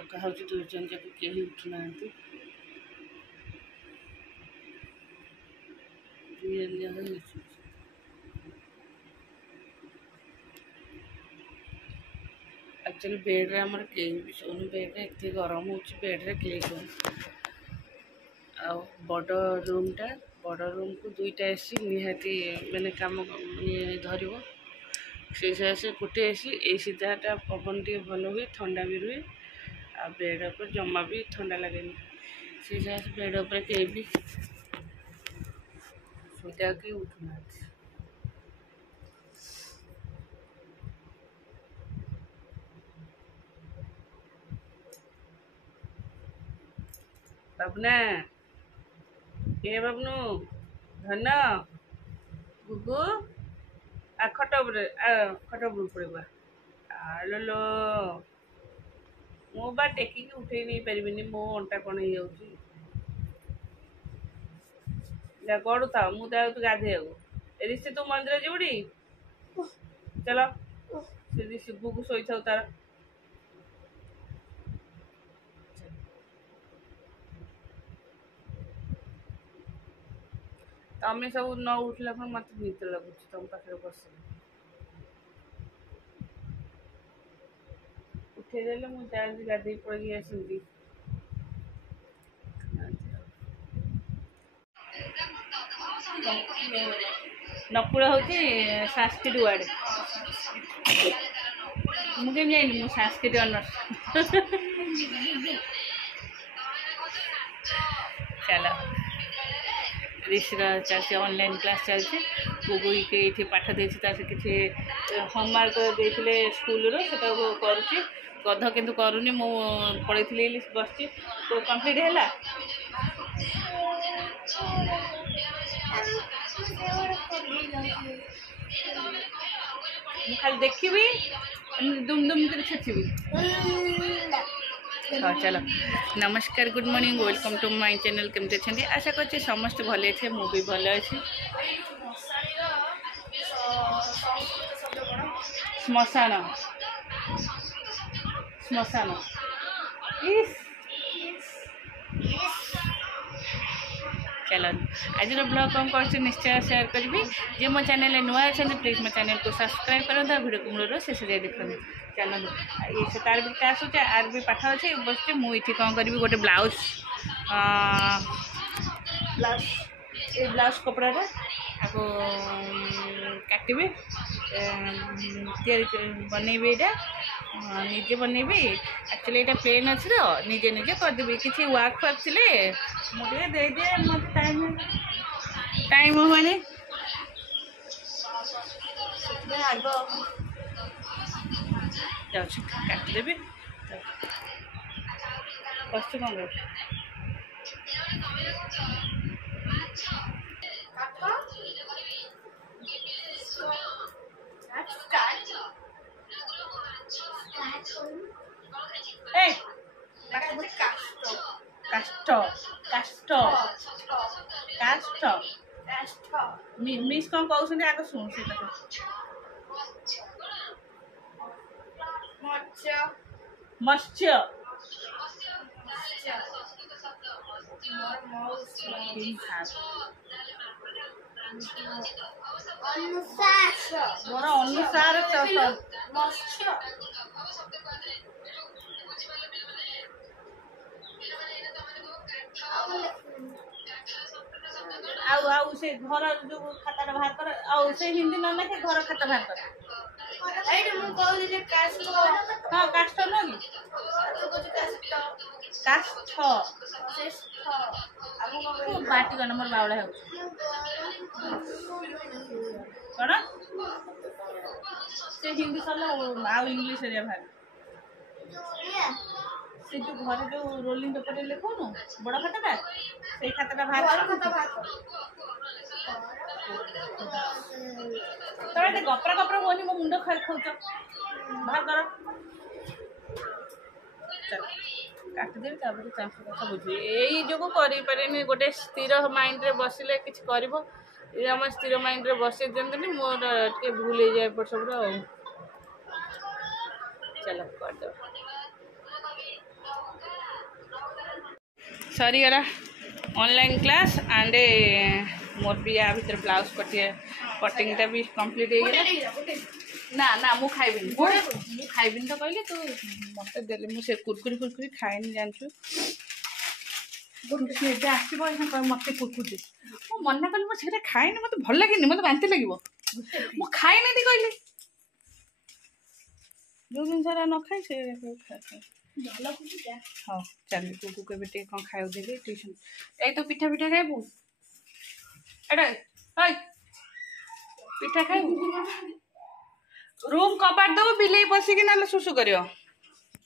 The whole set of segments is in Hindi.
जगा हो दुई जन जाक कहीं उठुना एक्चुअली बेड्रे आम कहीं भी शोन बेड्रे एत गरम हो बेड्रे कहीं शोन बड़ रूमटा बड़ रूम को दुईटा एसी निहाती मैंने कम धर से गोटे एसी द्वारा पवन टे भल हुए ठंडा भी रुए आ बेड पर जमा भी ठंडा लगे से बेड पर कहीं भी सुधा कि उठुना बाबना ए बाबनू धन गुगु आ खट पड़ेगा आलो मो बा टेक उठे नहीं पारि मो अंटा कौन हो गड़ू था मुझे गाधे ऋषि तू मंदिर जीवटी चलो शिबू को शोई थाउ तार तमें सब न उठला मत निद लगुच तुम पाखे बस उठे देले मुझे गाधे पड़ी आसती नकुल हूँ संस्कृत वार्ड मुझे जानी संस्कृत ऑनर्स चलो ऋषिर चलती ऑनलाइन क्लास चलती गुगु ये पाठ दे किसी होमवर्क देते स्कूल करुच्ची गध किंतु करूनी मु पढ़ी बस कंप्लीट है खाली देखी दुम दुम कर छेचबी हाँ चलो नमस्कार good morning welcome to my channel केमती अच्छे आशा कर समस्त भले अच्छे मु भी भले अच्छे श्मशान श्मशान चलो आज ब्लॉग कौन कर निश्चय शेयर करी जे मो चैनल नुआ अच्छे प्लीज मो चैनल को सब्सक्राइब करें वीडियो को मूल शेष जाए देखते चलो ये तार भी क्लास होचे आर भी पाठ अच्छे बस मुझे कौन करी गोटे ब्लाउज ब्लाउज कपड़ा आपको काटबी बनैबी यहाँ निजे बनैबी एक्चुअली यहाँ प्लेन अच्छे तो निजे निजे करदेवी किसी वर्क फाक थे मुझे दे दिए मत टाइम होने आग जाऊँ काटिदेवी बस कौन मिस कौन कहते आगे शुण से मत्स्य मोर अनुसार आउ से घर जो खाता बाहर कर आउ से हिंदी न लिखे घर खाता बाहर कर हाँ काष्ठ न काष्ठ बाटी कौन मोर बावड़ा हो कौन से हिंदी सरल आउ इंग्लीश एरिया बाहर से जो घर जो रोलिंग पेपर लिखुनु बड़ खाता से खाता बाहर तब गपरा गपरा होनी मो मुंड खाऊच बाहर कर काटिदेवी कथा बुझे यही जो करें गोटे स्थिर माइंड रे बसिले किसी कर स्थिर माइंड रे बसई दिखते मोर टे भूल हो जाए एपट सब चलो करदे सरीगला ऑनलाइन क्लास एंड मोर भी या भीतर ब्लाउज कटिंगटा भी कंप्लीट हो गला ना ना मु खाइबिन मु खाइबिन तो कहले तू मत देले मु से कुरकुरी कुरकुरी खाइनि जानछु से आसब मत कुरकुरी मु मना कल मु से खाइनि मत भल लगे मत बांति लगे मु खाइनि दी कहली जो दिन सारा न खाई से हाँ चल कुकू के बेटे कौन खाओ देली ट्यूशन ए तो पिठा पिठा खाइबू एटा ओय पिठा खाइबू रूम कपाट दो बिलेई पसिकी ना सुसु करियो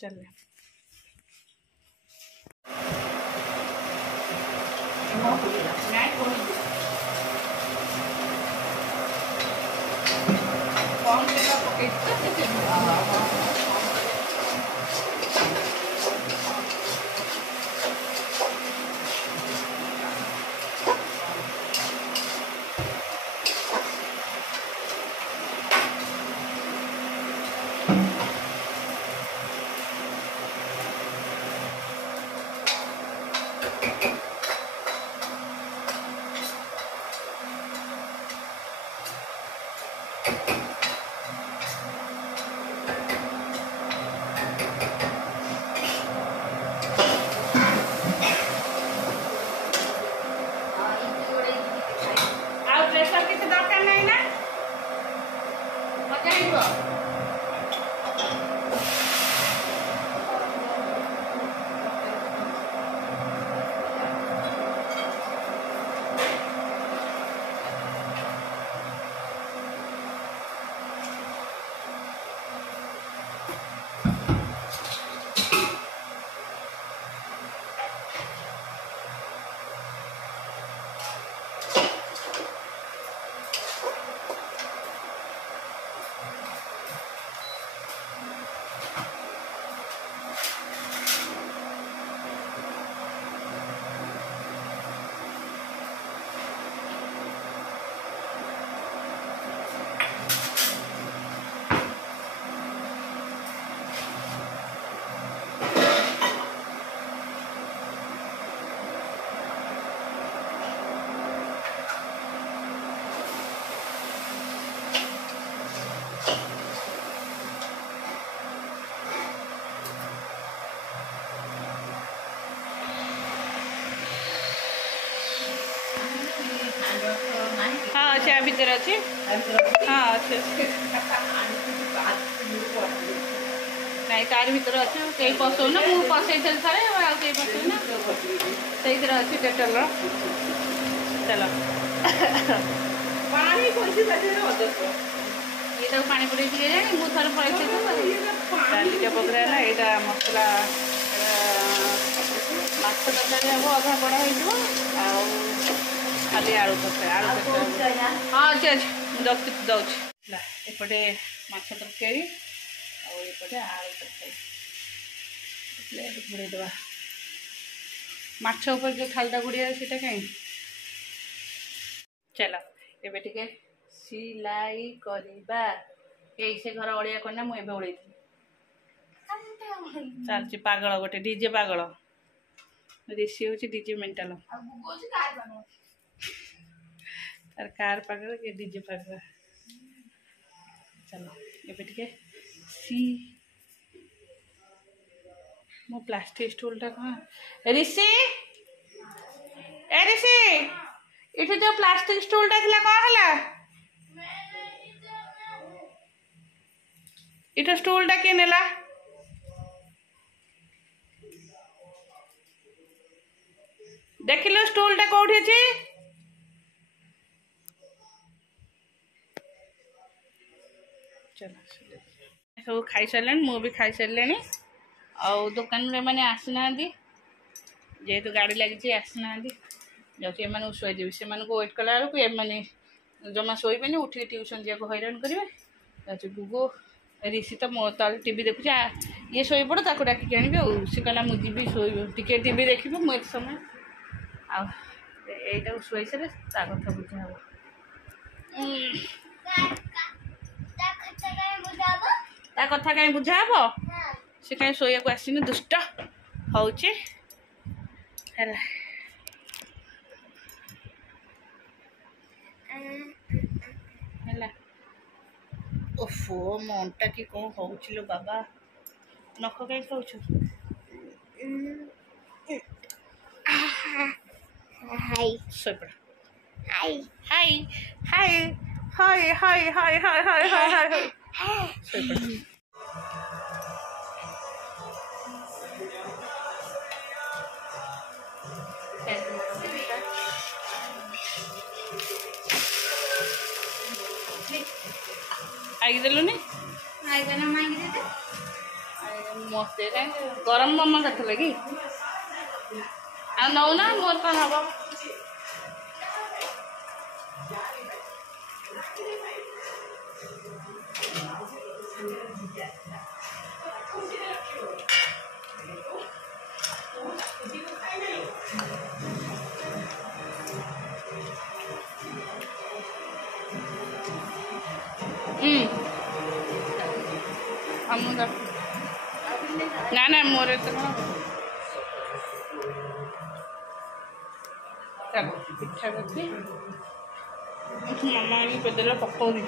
चल कौन से का पकेट हाँ अच्छे भीतर अच्छे हाँ अच्छे नहीं तार भीतर अच्छे कई पसौ ना मुझे पसई थी सारे कई पसौ ना से अच्छे डेटल चलो ये तो पानी पड़े मुझे थोड़ा पड़े डालीटा पकड़ा है यहाँ मसला माछ तरकारी हम अधा बड़ा हो खाली आलू तरकारी हाँ अच्छे अच्छे दौची दौची एपटे माछ तरकारी आउटे आलू तरकारी प्लेट घोड़े देवा माछ ऊपर जो थालटा गुड़िया से कहीं चलो एबे टिके सिलाई करवा से घर अड़िया करना मुझे ओढ़ी चलती पागल गोटे डीजे पागल ऋषि हूँ डीजे मेंटाल तार कार पागल ये डीजे पागल चलो ये टिके सी मो प्लास्टिक स्टूलटा कहाँ ऋषि ए ऋषि इटे जो प्लास्टिक स्टूलटा थिला कौन है इटा स्टूलटा के नेला देख लो स्टूलटा कौटी अच्छी चलो सब खाई सारे मुझे खाई सारे आउ दुकान में मैंने आसना जेहेतु गाड़ी लगी आसना जाऊँ एम शोदेवी से वेट कला बेलू जमा शोबे उठिक ट्यूशन जाक हैरान करेंगे गुगु ऋषि तो मो तले टीवी देखुच ये शोई पड़ ताको डाकिक आने सी कहला मुझे टी टीवी देख मुझे समय आईटा शुई सारे ता कथा बुझा ता कथा कहीं बुझा हे सी कहीं शोया को आसनी दुष्ट हूँ ହେଲା ହେଲା ଓଫୋ ମୋ ଅଣ୍ଟା କି କ'ଣ ହଉଛି ଲୋ ବାବା ନଖ କାହିଁ ଖାଉଛୁ ଶୋଇପଡ଼ ହାଇ ହାଇ ହାଇ ହାଇ ହାଇ ହାଇ ହାଇ ହାଇ ହାଇ ହାଇ ହାଇ ଶୋଇପଡ଼ आगे देलुनी मते गरम मम्मा करते लगी आ नौ ना मोर कौन हम ना ना मोर तो पिठा करती मामा की बदल पकौड़ी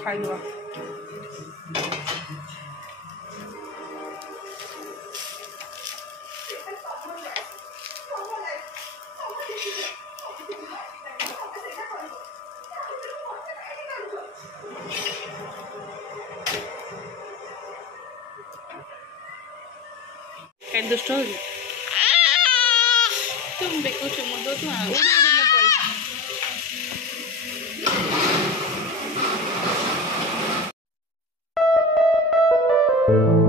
खाइए क्या दुष्ट हो तुम देखो चुम्मा दो तुम Thank you.